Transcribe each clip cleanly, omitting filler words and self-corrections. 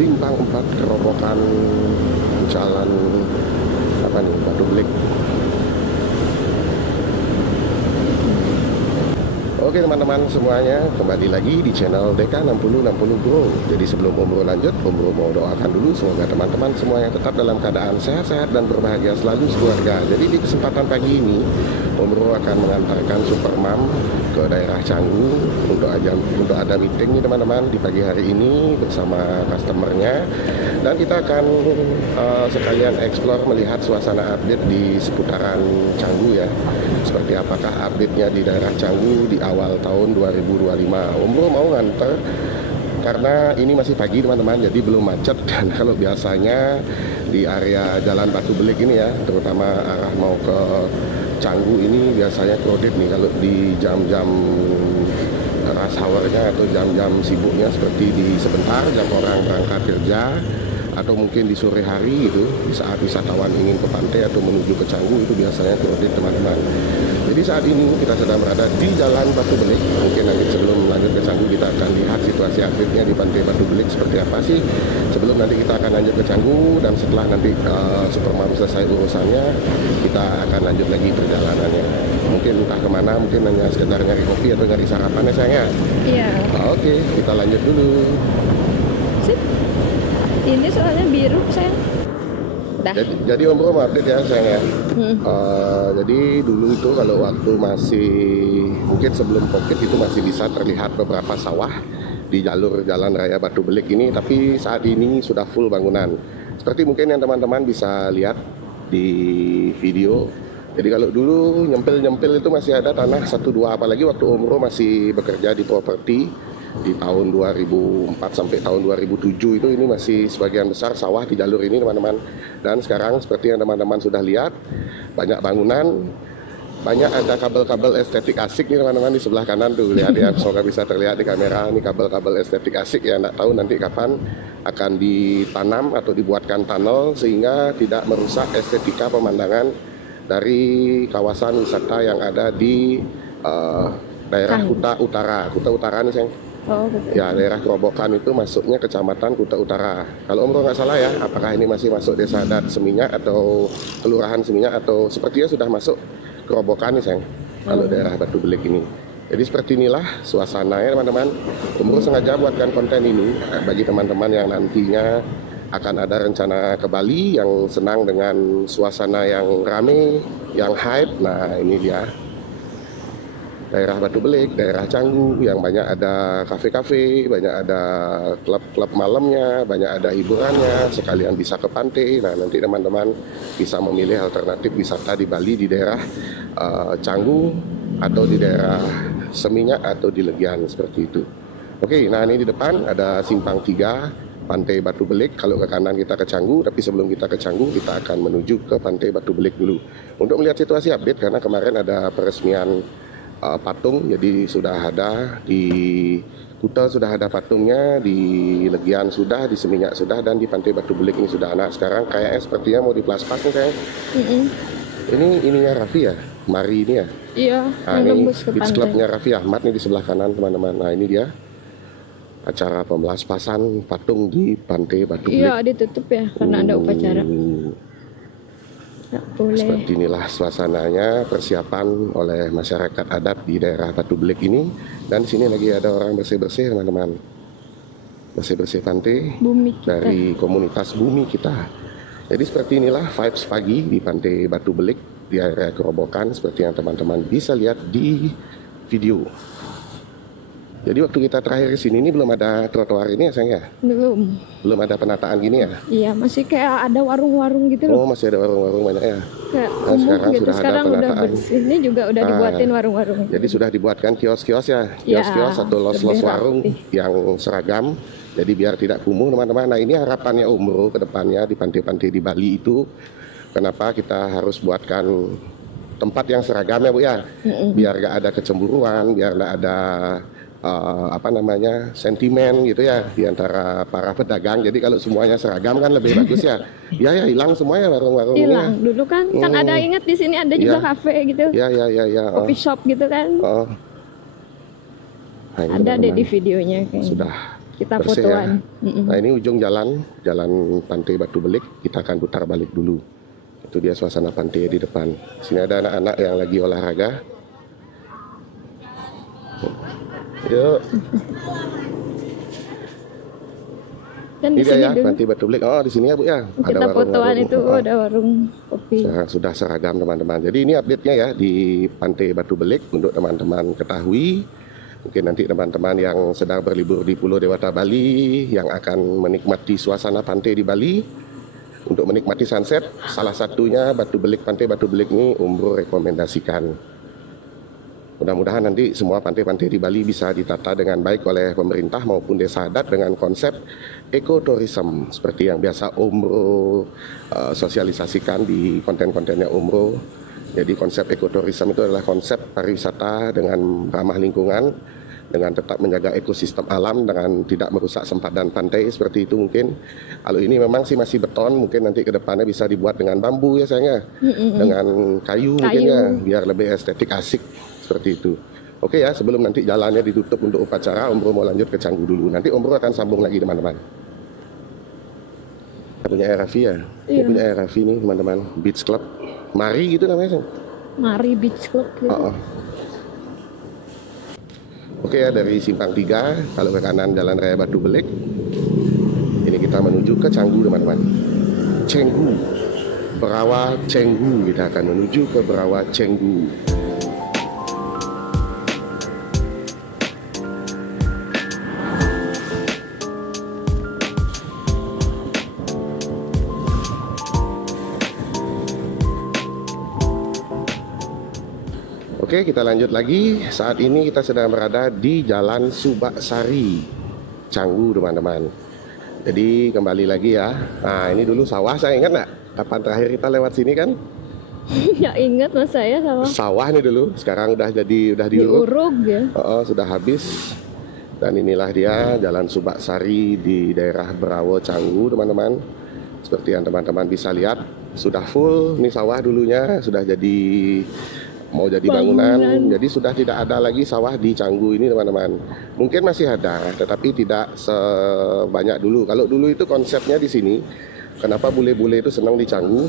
Simpang 4 Kerobokan Jalan apa nih, Batu Belik. Oke teman-teman semuanya, kembali lagi di channel DK6060 Bro. Jadi sebelum Om Bro lanjut, Om Bro mau doakan dulu semoga teman-teman semuanya tetap dalam keadaan sehat-sehat dan berbahagia selalu sekeluarga. Jadi di kesempatan pagi ini Om Bro akan mengantarkan Super Mom ke daerah Canggu untuk ada meeting nih teman-teman di pagi hari ini bersama customernya, dan kita akan sekalian explore melihat suasana update di seputaran Canggu ya. Seperti apakah update-nya di daerah Canggu di awal tahun 2025. Om Bro mau nganter karena ini masih pagi teman-teman, jadi belum macet. Dan kalau biasanya di area Jalan Batu Belik ini ya, terutama arah mau ke Canggu ini biasanya crowded nih kalau di jam-jam rush hour-nya atau jam-jam sibuknya, seperti di sebentar jam orang berangkat kerja, atau mungkin di sore hari gitu, di saat wisatawan ingin ke pantai atau menuju ke Canggu, itu biasanya crowded teman-teman. Jadi saat ini kita sedang berada di Jalan Batu Belik. Mungkin nanti sebelum lanjut ke Canggu kita akan lihat situasi update-nya di Pantai Batu Belik seperti apa sih, sebelum nanti kita akan lanjut ke Canggu. Dan setelah nanti Super Mom selesai urusannya, kita akan lanjut lagi perjalanannya. Mungkin entah kemana, mungkin hanya sekedar nyari kopi atau nyari sarapan ya sayang ya? Iya. Oke, kita lanjut dulu. Sip. Ini soalnya biru sayang. Jadi Om Bro update ya sayang ya. Jadi dulu itu kalau waktu masih mungkin sebelum COVID itu masih bisa terlihat beberapa sawah di jalur Jalan Raya Batu Belik ini, tapi saat ini sudah full bangunan. Seperti mungkin yang teman-teman bisa lihat di video. Jadi kalau dulu nyempil-nyempil itu masih ada tanah 1-2, apalagi waktu Om Bro masih bekerja di properti di tahun 2004 sampai tahun 2007 itu, ini masih sebagian besar sawah di jalur ini teman-teman. Dan sekarang seperti yang teman-teman sudah lihat, banyak bangunan, banyak ada kabel-kabel estetik asik nih teman-teman di sebelah kanan tuh, lihat ya, semoga bisa terlihat di kamera. Ini kabel-kabel estetik asik ya, nggak tahu nanti kapan akan ditanam atau dibuatkan tunnel sehingga tidak merusak estetika pemandangan dari kawasan wisata yang ada di daerah Kuta Utara. Kuta Utara nih sayang. Oh, betul. Ya, daerah Kerobokan itu masuknya kecamatan Kuta Utara. Kalau Om Bro nggak salah ya, apakah ini masih masuk desa adat Seminyak atau kelurahan Seminyak, atau sepertinya sudah masuk Kerobokan nih sayang, kalau daerah Batu Belik ini. Jadi seperti inilah suasananya teman-teman. Om Bro sengaja buatkan konten ini bagi teman-teman yang nantinya akan ada rencana ke Bali, yang senang dengan suasana yang rame, yang hype. Nah ini dia daerah Batu Belik, daerah Canggu, yang banyak ada kafe-kafe, banyak ada klub-klub malamnya, banyak ada hiburannya, sekalian bisa ke pantai. Nah nanti teman-teman bisa memilih alternatif wisata di Bali di daerah Canggu atau di daerah Seminyak atau di Legian seperti itu. Oke, nah ini di depan ada Simpang 3 Pantai Batu Belik. Kalau ke kanan kita ke Canggu, tapi sebelum kita ke Canggu kita akan menuju ke Pantai Batu Belik dulu untuk melihat situasi update, karena kemarin ada peresmian patung. Jadi sudah ada di Kuta, sudah ada patungnya, di Legian sudah, di Seminyak sudah, dan di Pantai Batu Belik ini sudah. Nah sekarang kayaknya sepertinya mau diplas-pas nih sayang. Ini ininya Raffi ya, Mari ini ya. Iya. Nah, ini beach clubnya Raffi Ahmad nih di sebelah kanan teman-teman. Nah ini dia acara pemelas-pasan patung di Pantai Batu Belik. Iya, ditutup ya karena ada upacara. Boleh. Seperti inilah suasananya, persiapan oleh masyarakat adat di daerah Batu Belik ini. Dan di sini lagi ada orang bersih-bersih teman-teman, bersih-bersih pantai Bumi kita. dari komunitas Bumi Kita. Jadi seperti inilah vibes pagi di Pantai Batu Belik di area Kerobokan, seperti yang teman-teman bisa lihat di video. Jadi waktu kita terakhir ke sini ini belum ada trotoar ini ya sayang ya? Belum ada penataan gini ya? Iya, masih kayak ada warung-warung gitu loh. Oh, masih ada warung-warung banyak ya? Kayak Nah, sekarang gitu. sudah Sekarang ada udah penataan. bersih. Ini juga udah dibuatin warung-warung. Jadi sudah dibuatkan kios-kios ya? Ya, Kios-kios atau los-los lebih warung rapi. yang seragam. Jadi biar tidak kumuh teman-teman. Nah ini harapannya Om Bro ke depannya di pantai-pantai di Bali itu. Kenapa kita harus buatkan tempat yang seragam ya Bu ya? Biar gak ada kecemburuan, biar gak ada sentimen gitu ya di antara para pedagang. Jadi kalau semuanya seragam kan lebih bagus ya. Ya hilang semuanya warung-warung. Hilang. Dulu kan ada, ingat di sini ada juga kafe gitu. Ya. Kopi shop gitu kan. Nah, ada deh di videonya kayaknya. Sudah kita bersih fotoan. ya. Nah ini ujung jalan Pantai Batu Belik, kita akan putar balik dulu. Itu dia suasana pantai di depan. Sini ada anak-anak yang lagi olahraga. Yuk. Dan Ini di dia sini ya, dulu Pantai Batu Belik. Oh, di sini ya Bu ya. kita fotoan itu ada warung kopi. Sudah seragam teman-teman. Jadi ini update-nya ya di Pantai Batu Belik untuk teman-teman ketahui. Mungkin nanti teman-teman yang sedang berlibur di Pulau Dewata Bali, yang akan menikmati suasana pantai di Bali, untuk menikmati sunset, salah satunya Batu Belik, Pantai Batu Belik ini Om Bro rekomendasikan. Mudah-mudahan nanti semua pantai-pantai di Bali bisa ditata dengan baik oleh pemerintah maupun desa adat dengan konsep ekoturism seperti yang biasa Om Bro sosialisasikan di konten-kontennya Om Bro. Jadi konsep ekoturism itu adalah konsep pariwisata dengan ramah lingkungan, dengan tetap menjaga ekosistem alam dengan tidak merusak sempadan pantai seperti itu mungkin. Kalau ini memang sih masih beton, mungkin nanti ke depannya bisa dibuat dengan bambu ya sayangnya, dengan kayu mungkin ya, biar lebih estetik asik seperti itu. Oke ya, sebelum nanti jalannya ditutup untuk upacara, Om Bro mau lanjut ke Canggu dulu. Nanti Om Bro akan sambung lagi teman-teman. Kita punya RV ya, Iya. punya RV nih teman-teman, Beach Club. Mari gitu namanya. Mari Beach Club gitu. Oke ya, dari Simpang 3, kalau ke kanan Jalan Raya Batu Belik. Ini kita menuju ke Canggu teman-teman. Cenggu, Berawa Cenggu, kita akan menuju ke Berawa Cenggu. Oke, kita lanjut lagi. Saat ini kita sedang berada di Jalan Subaksari, Canggu teman-teman. Jadi kembali lagi ya. Nah ini dulu sawah, saya ingat nggak? Kapan terakhir kita lewat sini kan? Ya ingat mas saya sama Sawah nih dulu. Sekarang udah diuruk. diuruk ya. Sudah habis. Dan inilah dia Jalan Subaksari di daerah Berawa Canggu teman-teman. Seperti yang teman-teman bisa lihat, sudah full. Ini sawah dulunya sudah mau jadi bangunan, jadi sudah tidak ada lagi sawah di Canggu ini teman-teman. Mungkin masih ada, tetapi tidak sebanyak dulu. Kalau dulu itu konsepnya di sini, kenapa bule-bule itu senang di Canggu?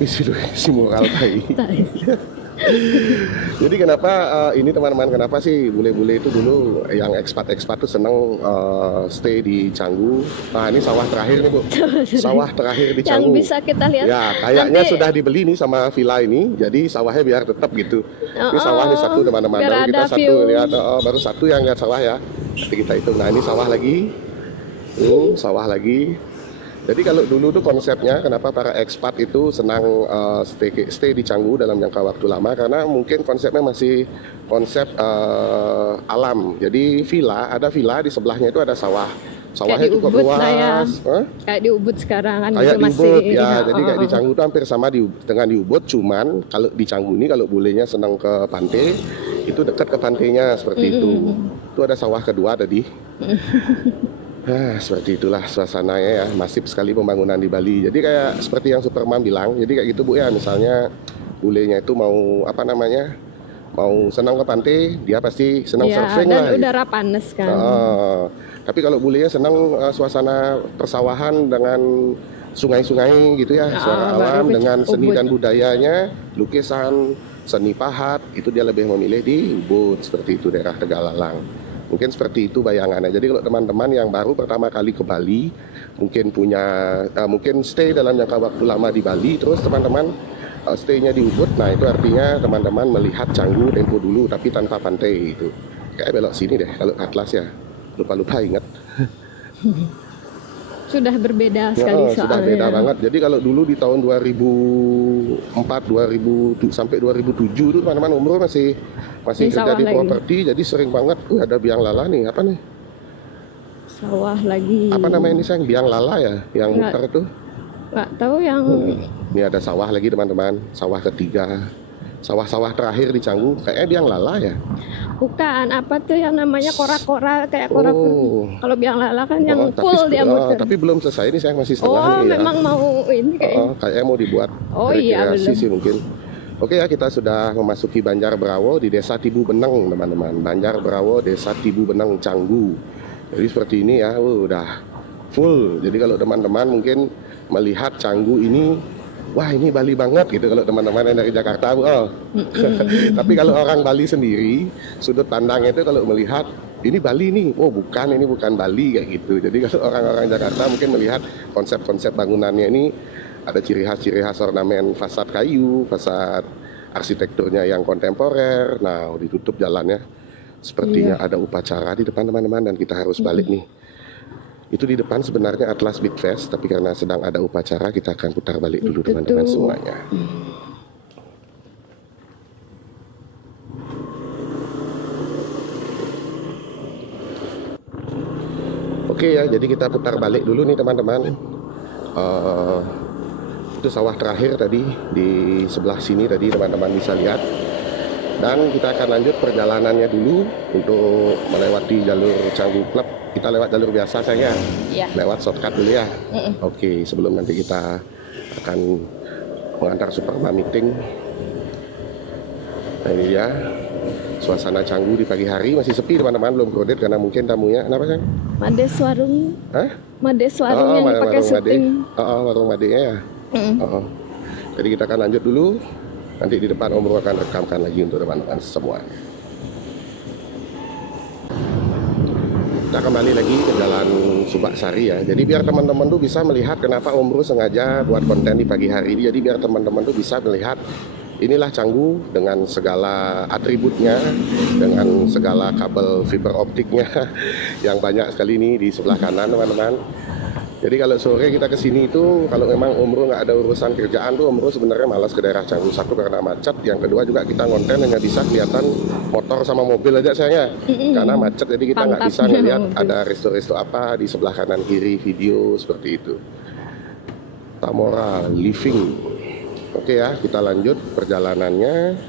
Isi moral tai. Jadi kenapa ini teman-teman, kenapa sih bule-bule itu dulu yang ekspat-ekspat tuh senang stay di Canggu? Nah ini sawah terakhir nih Bu, sawah terakhir di Canggu. Yang bisa kita lihat. Ya kayaknya nanti sudah dibeli nih sama villa ini, jadi sawahnya biar tetap gitu. Ini sawah nih satu teman-teman, baru kita satu lihat, baru satu yang lihat sawah ya. Nanti kita hitung. Nah ini sawah lagi, sawah lagi. Jadi kalau dulu tuh konsepnya kenapa para ekspat itu senang stay di Canggu dalam jangka waktu lama, karena mungkin konsepnya masih konsep alam. Jadi ada villa di sebelahnya itu ada sawah. Sawahnya cukup luas. Kayak di Ubud sekarang kan kayak gitu di masih. Ubud ya. Jadi kayak di Canggu itu hampir sama dengan di Ubud, cuman kalau di Canggu ini kalau bulenya senang ke pantai, itu dekat ke pantainya seperti itu. Itu ada sawah kedua tadi. Nah, seperti itulah suasananya ya, masif sekali pembangunan di Bali. Jadi kayak seperti yang Superman bilang, jadi kayak gitu Bu ya, misalnya bulenya itu mau mau senang ke pantai, dia pasti senang surfing dan lah. udara panas kan. Tapi kalau bulenya senang suasana persawahan dengan sungai-sungai gitu ya, suara alam dengan seni dan budayanya, lukisan, seni pahat, itu dia lebih memilih di Ubud seperti itu, daerah Tegalalang. Mungkin seperti itu bayangannya. Jadi kalau teman-teman yang baru pertama kali ke Bali, mungkin stay dalam jangka waktu lama di Bali, terus teman-teman stay-nya di Ubud, nah itu artinya teman-teman melihat Canggu Tempo dulu tapi tanpa pantai itu. Kayak belok sini deh kalau Atlas ya. Lupa-lupa ingat. Sudah berbeda sekali soalnya. Sudah beda banget. Jadi kalau dulu di tahun 2004, sampai 2007 itu teman-teman umroh masih kerja di properti, jadi sering banget ada biang lala nih, apa nih? Sawah lagi. Apa namanya ini sayang? Biang lala ya, yang muter tuh? Nggak tahu yang. Ini ada sawah lagi teman-teman, sawah ketiga. Sawah-sawah terakhir di Canggu, kayaknya biang lala ya? Bukan, apa tuh yang namanya kora-kora, kayak kora. Kalau biang lala kan yang full dia muter. Tapi belum selesai, ini saya masih setengah nih ya. Memang mau ini kayaknya. Kayaknya mau dibuat rekreasi sih mungkin. Oke ya, kita sudah memasuki Banjar Berawo di Desa Tibu Beneng teman-teman. Banjar Berawo, Desa Tibu Beneng, Canggu. Jadi seperti ini ya, udah full. Jadi kalau teman-teman mungkin melihat Canggu ini, wah ini Bali banget gitu kalau teman-teman yang dari Jakarta. Oh. Tapi kalau orang Bali sendiri, sudut pandangnya itu kalau melihat ini Bali nih, oh bukan, ini bukan Bali kayak gitu. Jadi kalau orang-orang Jakarta mungkin melihat konsep-konsep bangunannya ini ada ciri khas ornamen fasad kayu, fasad arsitekturnya yang kontemporer. Nah, ditutup jalannya. Sepertinya ada upacara di depan teman-teman dan kita harus balik nih. Itu di depan sebenarnya Atlas Beat Fest, tapi karena sedang ada upacara kita akan putar balik dulu teman-teman semuanya. Oke ya, jadi kita putar balik dulu nih teman-teman. Itu sawah terakhir tadi di sebelah sini tadi teman-teman bisa lihat. Dan kita akan lanjut perjalanannya dulu untuk melewati jalur Canggu Club. Kita lewat jalur biasa saya, lewat shortcut dulu ya. Oke, sebelum nanti kita akan mengantar Superma meeting. Nah ini dia suasana Canggu di pagi hari, masih sepi teman-teman, belum crowded karena mungkin tamunya. Kenapa kan? Mades warung. Hah? Mades warung yang dipakai syuting. Warung Madenya ya. Jadi kita akan lanjut dulu. Nanti di depan Om Bro akan rekamkan lagi untuk teman-teman semua. Kita kembali lagi ke Jalan Subak Sari ya. Jadi biar teman-teman tuh bisa melihat kenapa Om Bro sengaja buat konten di pagi hari ini. Jadi biar teman-teman tuh bisa melihat inilah Canggu dengan segala atributnya, dengan segala kabel fiber optiknya yang banyak sekali ini di sebelah kanan teman-teman. Jadi kalau sore kita kesini itu, kalau memang Om Bro nggak ada urusan kerjaan tuh, Om Bro sebenarnya malas ke daerah Canggu. Satu karena macet, yang kedua juga kita ngonten hanya bisa kelihatan motor sama mobil aja sayangnya, karena macet. Jadi kita nggak bisa ngeliat ada resto-resto apa di sebelah kanan kiri video seperti itu. Tamora Living. Oke ya, kita lanjut perjalanannya.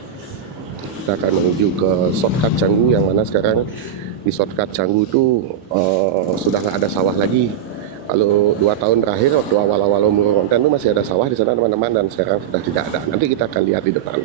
Kita akan menuju ke shortcut Canggu, yang mana sekarang di shortcut Canggu itu sudah nggak ada sawah lagi. Kalau 2 tahun terakhir waktu awal-awal umur konten itu masih ada sawah di sana teman-teman, dan sekarang sudah tidak ada. Nanti kita akan lihat di depan.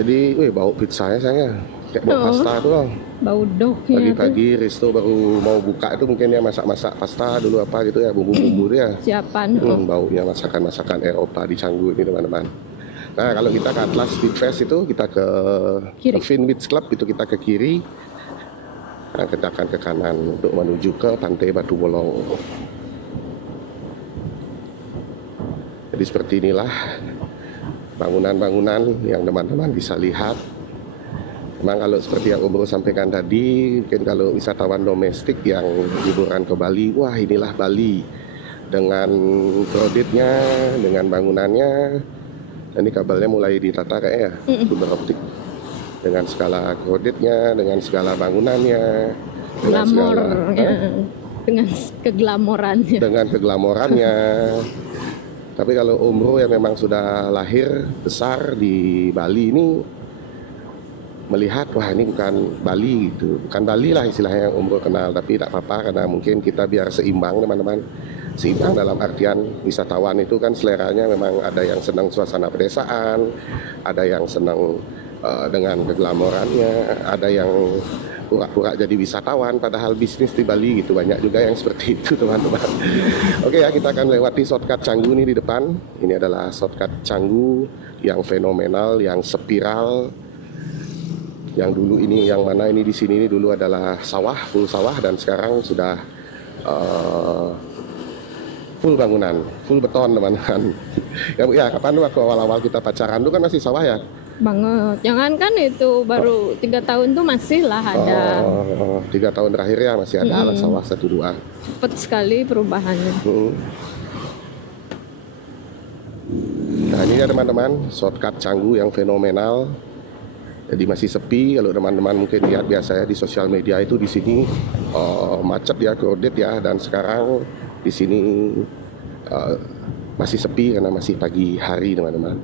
Jadi, bau pizzanya saya kayak bau pasta tuh. Bau doknya. Pagi-pagi Risto baru mau buka itu mungkin ya masak-masak pasta dulu apa gitu ya, bumbu-bumbu dia. Siapan. Baunya masakan-masakan Eropa di Canggu ini teman-teman. Nah kalau kita ke Atlas Beat Fest itu kita ke Fin Beach Club, itu kita ke kiri. Nah, kita akan ke kanan untuk menuju ke Pantai Batu Bolong. Jadi seperti inilah bangunan-bangunan yang teman-teman bisa lihat. Memang kalau seperti yang Om Bro sampaikan tadi, mungkin kalau wisatawan domestik yang liburan ke Bali, wah inilah Bali dengan crowdednya, dengan bangunannya. Ini kabelnya mulai ditata kayaknya fiber optik, dengan skala crowdednya, dengan segala bangunannya, dengan keglamorannya. Dengan keglamorannya. Tapi kalau Om Bro yang memang sudah lahir besar di Bali ini melihat, wah ini bukan Bali gitu, bukan Bali lah istilahnya yang Om Bro kenal. Tapi tak apa-apa karena mungkin kita biar seimbang teman-teman. Seimbang dalam artian wisatawan itu kan seleranya memang ada yang senang suasana pedesaan, ada yang senang dengan keglamorannya, ada yang pura-pura jadi wisatawan padahal bisnis di Bali gitu. Banyak juga yang seperti itu teman-teman. Oke ya, kita akan lewati shortcut Canggu ini di depan. Ini adalah shortcut Canggu yang fenomenal, yang spiral. Yang dulu ini, yang mana ini di sini ini dulu adalah sawah, full sawah, dan sekarang sudah full bangunan, full beton teman-teman. Ya kapan waktu awal-awal kita pacaran itu kan masih sawah ya. banget. Jangankan itu baru 3 tahun tuh masih lah ada. 3 tahun terakhir ya masih ada alat sawah 1-2. Cepet sekali perubahannya. Nah ini ya teman-teman, shortcut Canggu yang fenomenal. Jadi masih sepi. Kalau teman-teman mungkin lihat biasanya di sosial media itu di sini macet ya, crowded ya. Dan sekarang di sini masih sepi karena masih pagi hari teman-teman.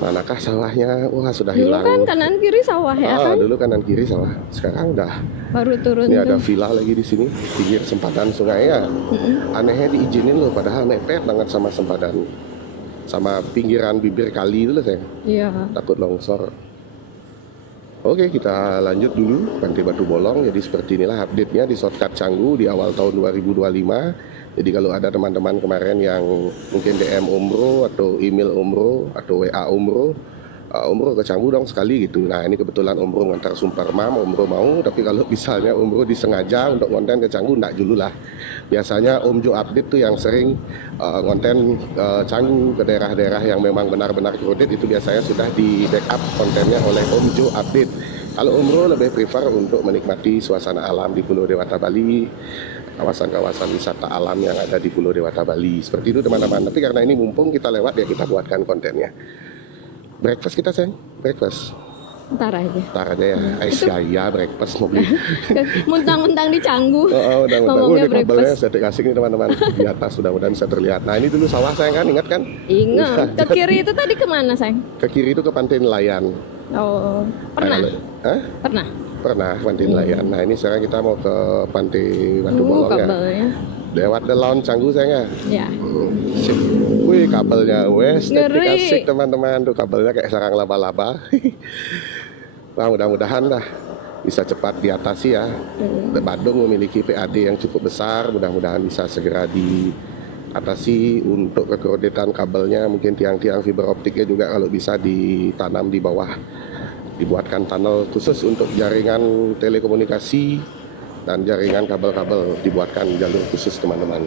Manakah sawahnya? Wah sudah Dulu hilang. kan kanan kiri sawah ya kan? Dulu kanan kiri sawah. Sekarang udah. Baru turun Ini tuh. ada villa lagi di sini, pinggir sempadan sungai ya. Anehnya diizinin loh, padahal mepet banget sama sempadan, sama pinggiran bibir kali itu loh saya. Iya. Takut longsor. Oke, kita lanjut dulu Pantai Batu Bolong. Jadi seperti inilah update-nya di shortcut Canggu di awal tahun 2025. Jadi kalau ada teman-teman kemarin yang mungkin DM Omro atau email Omro atau WA Omro, Omro ke Canggu dong sekali gitu. Nah ini kebetulan Omro ngantar Sumpermam, Omro mau. Tapi kalau misalnya Omro disengaja untuk konten ke Canggu, enggak dulu lah. Biasanya Om Jo update tuh yang sering konten Canggu ke daerah-daerah yang memang benar-benar crowded, itu biasanya sudah di backup kontennya oleh Om Jo update. Kalau Omro lebih prefer untuk menikmati suasana alam di Pulau Dewata Bali, kawasan-kawasan wisata alam yang ada di Pulau Dewata Bali. Seperti itu teman-teman. Tapi karena ini mumpung kita lewat ya, kita buatkan kontennya. Breakfast kita sayang, breakfast. Ntar aja. Ntar aja ya. Ya breakfast mau beli. Muntang-muntang di Canggu. Udah. Ngomongnya Ini kabelnya breakfast. saya kasih nih teman-teman. Di atas mudah-mudahan bisa terlihat. Nah ini dulu sawah sayang kan, ingat kan? Ingat. Ke kiri itu tadi kemana sayang? Ke kiri itu ke Pantai Nelayan. Oh, pernah? Hah? Pernah? Pernah, Pantai Nelayan. Nah ini sekarang kita mau ke Pantai Batu Bolong ya. Kabelnya. Lewat The Lawn Canggu sayang ya. Ya. Sip. Wih kabelnya wes, Ngeri. asik teman-teman. Tuh kabelnya kayak sarang laba-laba. Nah mudah-mudahan dah bisa cepat diatasi ya. Badung memiliki PAD yang cukup besar, mudah-mudahan bisa segera diatasi untuk kekrodetan kabelnya. Mungkin tiang-tiang fiber optiknya juga kalau bisa ditanam di bawah, dibuatkan tunnel khusus untuk jaringan telekomunikasi dan jaringan kabel-kabel, dibuatkan jalur khusus teman-teman.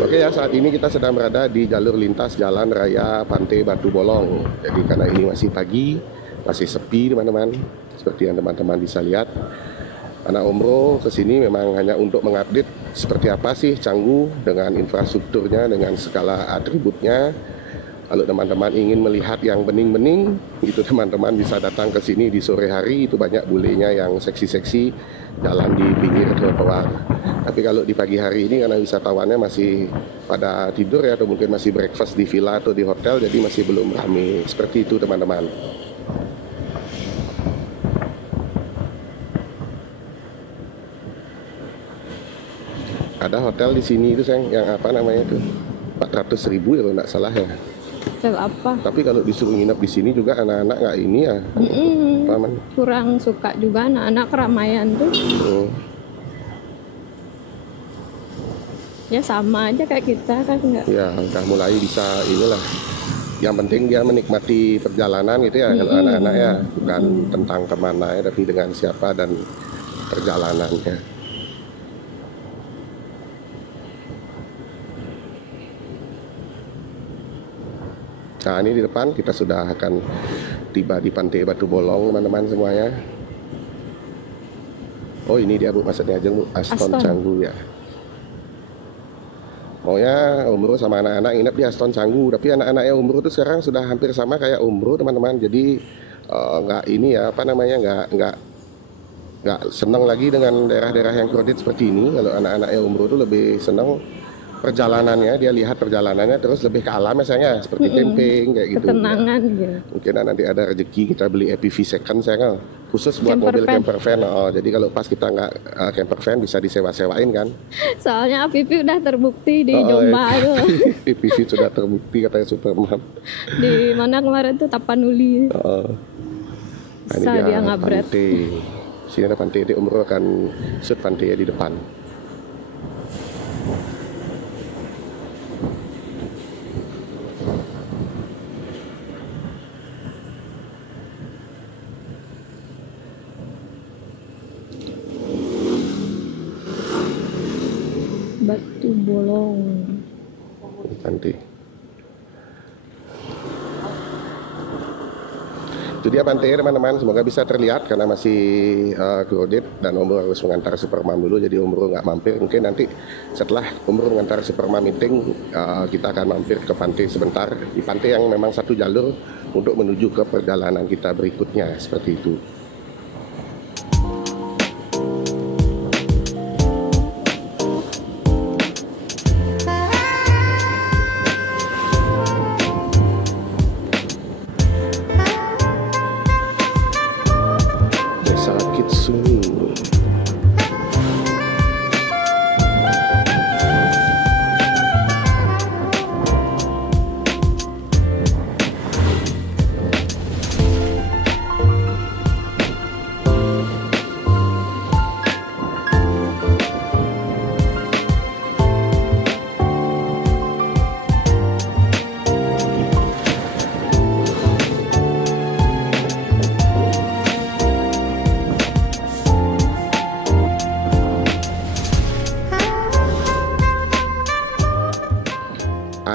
Oke ya, saat ini kita sedang berada di jalur lintas Jalan Raya Pantai Batu Bolong. Jadi karena ini masih pagi, masih sepi teman-teman, seperti yang teman-teman bisa lihat. Karena Omro kesini memang hanya untuk mengupdate seperti apa sih Canggu dengan infrastrukturnya, dengan segala atributnya. Kalau teman-teman ingin melihat yang bening-bening, itu teman-teman bisa datang ke sini di sore hari. Itu banyak bulenya yang seksi-seksi jalan di pinggir trotoar. Tapi kalau di pagi hari ini karena wisatawannya masih pada tidur ya, atau mungkin masih breakfast di villa atau di hotel, jadi masih belum ramai. Seperti itu teman-teman. Ada hotel di sini itu sayang, yang apa namanya itu 400.000 ya kalau nggak salah ya. Hotel apa? Tapi kalau disuruh nginep di sini juga anak-anak nggak ini ya. Paman. Kurang suka juga anak-anak keramaian tuh. Ya sama aja kayak kita kan nggak. Ya udah mulai bisa inilah. Yang penting dia menikmati perjalanan gitu ya kalau anak-anak ya, bukan tentang kemana ya, tapi dengan siapa dan perjalanannya. Nah ini di depan kita sudah akan tiba di Pantai Batu Bolong teman-teman semuanya. Oh ini dia Bu, maksudnya aja Bu, Aston Canggu ya. Maunya Omro sama anak-anak nginep di Aston Canggu, tapi anak-anaknya Omro itu sekarang sudah hampir sama kayak Omro teman-teman. Jadi nggak ini ya apa namanya, nggak senang lagi dengan daerah-daerah yang crowded seperti ini. Kalau anak-anaknya Omro itu lebih senang perjalanannya, dia lihat perjalanannya terus lebih ke alam misalnya seperti camping kayak gitu. Ketenangan gitu. Mungkin nanti ada rezeki kita beli EPV second saya kan, khusus buat mobil camper van. Jadi kalau pas kita nggak camper van bisa disewa-sewain kan. Soalnya EPV udah terbukti di Jombang tuh. EPV sudah terbukti katanya Superman. Di mana kemarin tuh Tapanuli. Nah, bisa dia ngabret. Sini ada pantai, di Omro akan shoot pantai di depan. Batu Bolong. Pantai. Itu dia pantai teman-teman, semoga bisa terlihat karena masih crowded dan Om Bro harus mengantar Supermam dulu, jadi Om Bro nggak mampir. Mungkin nanti setelah Om Bro mengantar Supermam meeting, kita akan mampir ke pantai sebentar, di pantai yang memang satu jalur untuk menuju ke perjalanan kita berikutnya, seperti itu.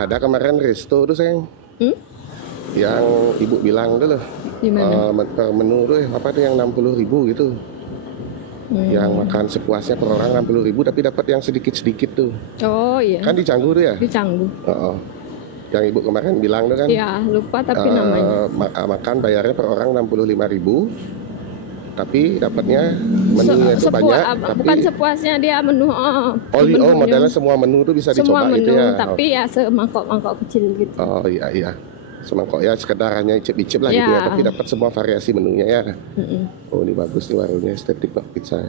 Ada kemarin resto tuh sayang, yang ibu bilang tuh loh, per menu tuh apa tuh yang 60.000 gitu, yang makan sepuasnya per orang 60.000 tapi dapat yang sedikit-sedikit tuh. Oh iya. Kan di Canggu tuh ya? Di Canggu. Yang ibu kemarin bilang tuh kan? Iya, lupa tapi namanya. Makan bayarnya per orang 65.000. Tapi dapatnya menunya itu banyak, bukan sepuasnya dia menu. Modelnya semua menu itu bisa dicoba menu, gitu ya. Tapi ya semangkok-mangkok kecil gitu. Oh iya. Semangkok ya sekedar hanya icip-icip lah gitu ya, tapi dapat semua variasi menunya ya. Oh ini bagus nih warungnya, estetik banget pizza.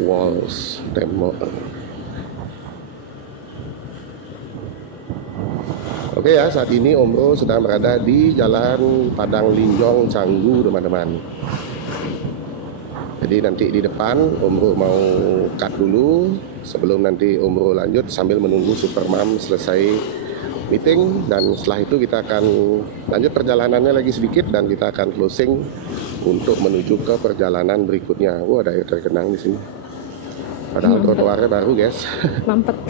Walls, tembok. Oke ya, saat ini Om Bro sedang berada di Jalan Padang Linjong, Canggu teman-teman. Jadi nanti di depan Om Bro mau cut dulu sebelum nanti Om Bro lanjut sambil menunggu Supermam selesai meeting, dan setelah itu kita akan lanjut perjalanannya lagi sedikit dan kita akan closing untuk menuju ke perjalanan berikutnya. Wah, ada air tergenang di sini. Padahal trotoarnya baru, guys. Mampet.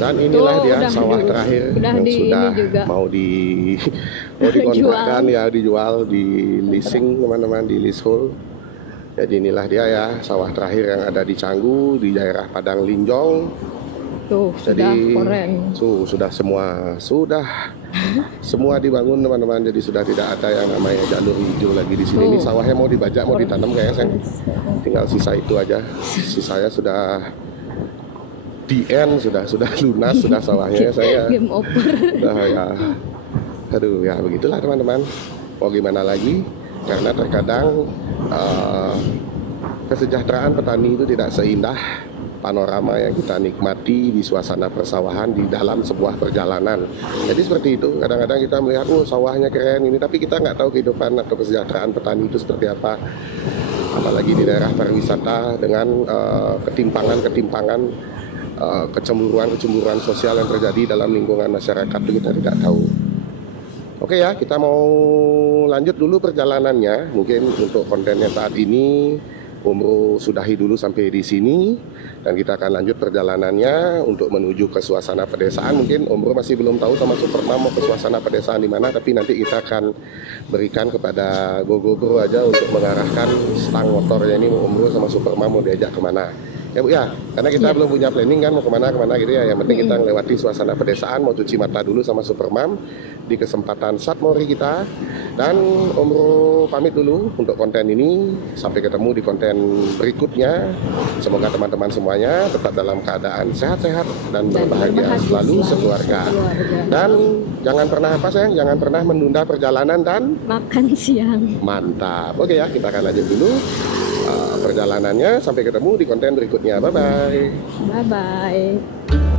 Dan inilah dia sawah terakhir yang sudah mau dikontrakkan ya, dijual, di leasing teman-teman, di leasehold. Jadi inilah dia ya, sawah terakhir yang ada di Canggu, di daerah Padang Linjong. Tuh, jadi sudah keren. Sudah semua dibangun teman-teman. Jadi sudah tidak ada yang namanya jalur hijau lagi di sini. Ini sawahnya mau dibajak, mau ditanam kayaknya, tinggal sisa itu aja. Sisanya sudah the end, sudah lunas, sudah sawahnya saya. Game over. Ya, aduh ya begitulah teman-teman. Mau gimana lagi? Karena terkadang kesejahteraan petani itu tidak seindah panorama yang kita nikmati di suasana persawahan di dalam sebuah perjalanan. Jadi seperti itu, kadang-kadang kita melihat, oh sawahnya keren ini, tapi kita nggak tahu kehidupan atau kesejahteraan petani itu seperti apa. Apalagi di daerah pariwisata dengan ketimpangan-ketimpangan, kecemburuan-kecemburuan sosial yang terjadi dalam lingkungan masyarakat itu kita tidak tahu. Oke ya, kita mau lanjut dulu perjalanannya. Mungkin untuk kontennya saat ini Om Bro sudahi dulu sampai di sini, dan kita akan lanjut perjalanannya untuk menuju ke suasana pedesaan. Mungkin Om Bro masih belum tahu sama Supermam mau ke suasana pedesaan di mana, tapi nanti kita akan berikan kepada Gogo Bro aja untuk mengarahkan stang motornya ini. Om Bro sama Supermam mau diajak kemana? Ya Bu ya, karena kita belum punya planning kan mau kemana gitu ya. Yang penting kita melewati suasana pedesaan, mau cuci mata dulu sama Supermam di kesempatan Satmori kita. Dan Om Bro pamit dulu untuk konten ini. Sampai ketemu di konten berikutnya. Semoga teman-teman semuanya tetap dalam keadaan sehat-sehat dan berbahagia selalu sekeluarga. Dan jangan pernah apa sayang, jangan pernah menunda perjalanan dan makan siang. Mantap. Oke ya, kita akan lanjut dulu perjalanannya. Sampai ketemu di konten berikutnya. Bye-bye. Bye-bye.